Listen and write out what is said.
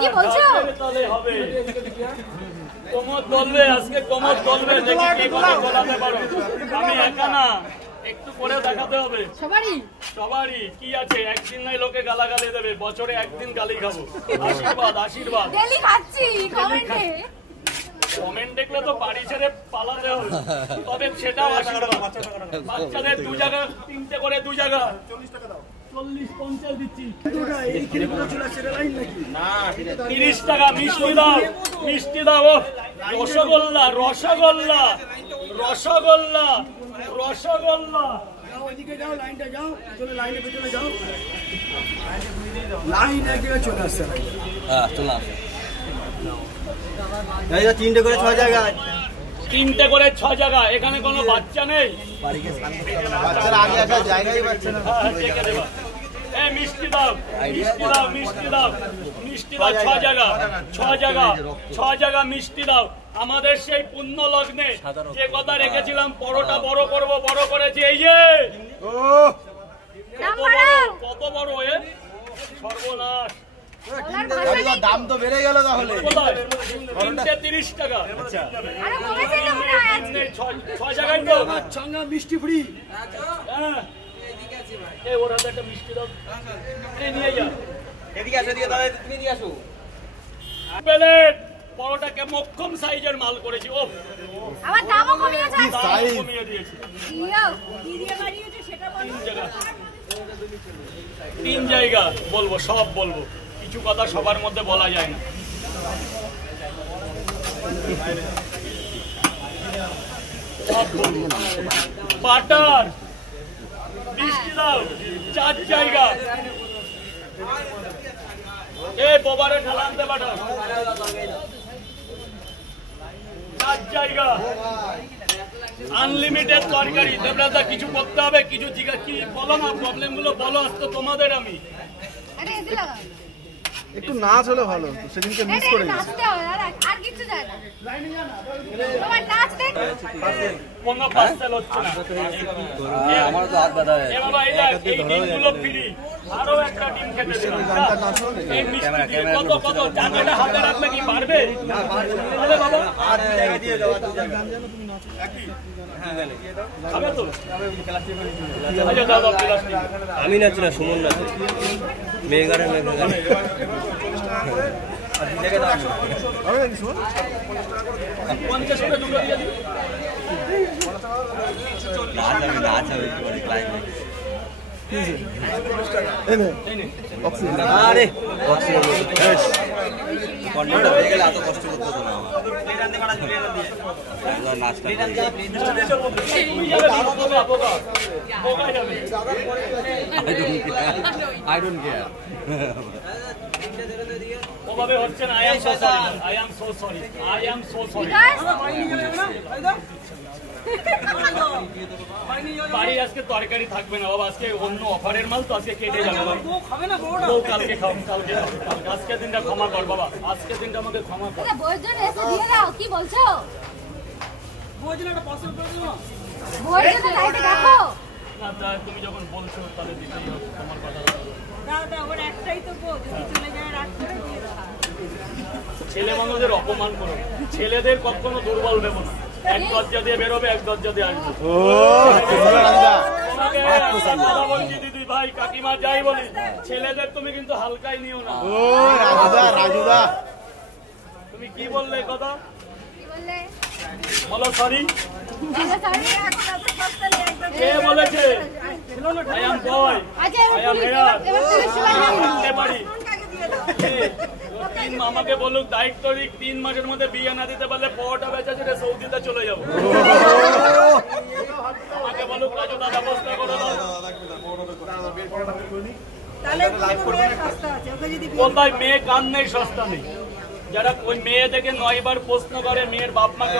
কি বলছো? তাহলে হবে কোমর দলবে, আজকে কোমর দলবে, দেখি কে কথা বলাতে পারো। আমি একা না, একটু করে দেখাতে হবে সবারই কি আছে। একদিন নাই লোকে গালাগালি দেবে, বছরে একদিন গালি খাবো। আশীর্বাদ আশীর্বাদ ডেলি খাচ্ছি কমেন্টে। কমেন্ট দেখলে তো বাড়ি ছেড়ে পালাতে হবে, তবে সেটাও আশীর্বাদ। বাচ্চাদের 2 জায়গা 3টে করে 2 জায়গা 40 টাকা দাও। 40-50 দিচ্ছি। 30 টাকা মিষ্টি দাও, মিষ্টি দাও। রসগোল্লা রসগোল্লা রসগোল্লা রসগোল্লা। ওইদিকে যাও, লাইনটা যাও, চলে লাইনের ভিতরে যাও। লাইন এক জায়গায় চলে আসছে। হ্যাঁ চলে আসে। 3টে করে 6 জায়গায়, 3টে করে 6 জায়গা। এখানে কোনো বাচ্চা নেই, বাচ্চারা আগে আসার জায়গাই পাচ্ছে না। মিষ্টি দাও মিষ্টি দাও মিষ্টি দাও মিষ্টি দাও। 6 জায়গা 6 জায়গা 6 জায়গা মিষ্টি দাও। আমাদের সেই পুণ্য লগ্নে যে কথা রেখেছিলাম, পরোটা বড় করব, বড় করেছি। এই যে কত বড় এ সর্বনাশ। দাম তো বেড়ে গেল তাহলে। 3টে 30 টাকা। 6 জায়গায় তো সঙ্গে মিষ্টি ফ্রি। হ্যাঁ এই ওর হাতে একটা মিষ্টি দাও, এই নিয়ে যা। এদিকে আসো, এদিকে দাদা, তুমি নিয়ে আসো। প্লেট পরোটাকে মক্ষম সাইজের মাল করেছি। ও আমার দামও কমিয়েছে, দাম কমিয়ে দিয়েছি। কি দিয়ে বাড়িয়েছে সেটা বলো। 3 জায়গা বলবো, সব বলবো, কিছু কথা সবার মধ্যে বলা যায় না। বাটার মিষ্টি দাও 4 জায়গা। এই বোবারে ঠেলা আনতে বাটার 4 জায়গা। আনলিমিটেড তরকারি। দেবরাজা কিছু করতে হবে, কিছু জিজ্ঞাসা কি বলো না, প্রবলেম গুলো বলো। আজ তো তোমাদের আমি একটু নাচ হলে ভালো, সেদিনকে মিস করে গেছি। আর কিছু যায় না, তোমার নাচ দেখ। কোনো পার্সেল হচ্ছে না। আমার তো হাত ব্যথা হয়ে এ বাবা, এই ডিমগুলো ফ্রি। আরো একটা ডিম খেতে দিলাম। এই মিষ্টি দিয়ে কত কত টাকাটা হাতে রাখলে কি পারবে? আরে বাবা আর জায়গা দিয়ে দাও, আর জায়গা। খাবে তো? আচ্ছা দাদা প্লাস্টিক। আমি নাচি না, সুমন নাচে। মেঘারে মেঘারে 50 করে দুটো দিয়ে দিই। নাচ হবে ক্লাইম্যাক্স। আরে কন্ট্রোলটা হয়ে গেলে এত কষ্ট করতে হতো না আমার। নাচ I don't care. ওভাবে হচ্ছে না। I am so sorry. বাড়ি আজকে তরকারি থাকবে না বাবা, আজকে অন্য অফারের মাল তো আজকে কেটে যাবে। বউ কালকে খাও, কালকে আজকে দিনটা ক্ষমা কর বাবা, আজকে দিনটা আমাকে ক্ষমা কর। কি বলছো? দেখো না তুমি যখন বলছো তাহলে দিতেই হবে তোমার কথা। ছেলে মানুষদের অপমান করো, ছেলেদের কখনো দুর্বল ভেবো না। এক দরজা দিয়ে বেরোবে, এক দরজা দিয়ে আসবে। বলছি দিদি ভাই কাকিমা যাই বলি, ছেলেদের তুমি কিন্তু হালকাই নিও না। তুমি কি বললে কথা বলো? সরি কে বলেছে? I am boy, I am here, করতে পারি। আমাকে বলুক দায়িত্ব দিক, 3 মাসের মধ্যে বিয়ে না দিতে পারলে পরোটা বেচা ছেড়ে সৌদিতে চলে যাবো। আমাকে বলুক রাজু দাদা ব্যবস্থা করে দাও। কোথায় মেয়ে কান নেই, সস্তা নেই। যারা ওই মেয়ে থেকে 9 বার প্রশ্ন করে, মেয়ের বাপ মাকে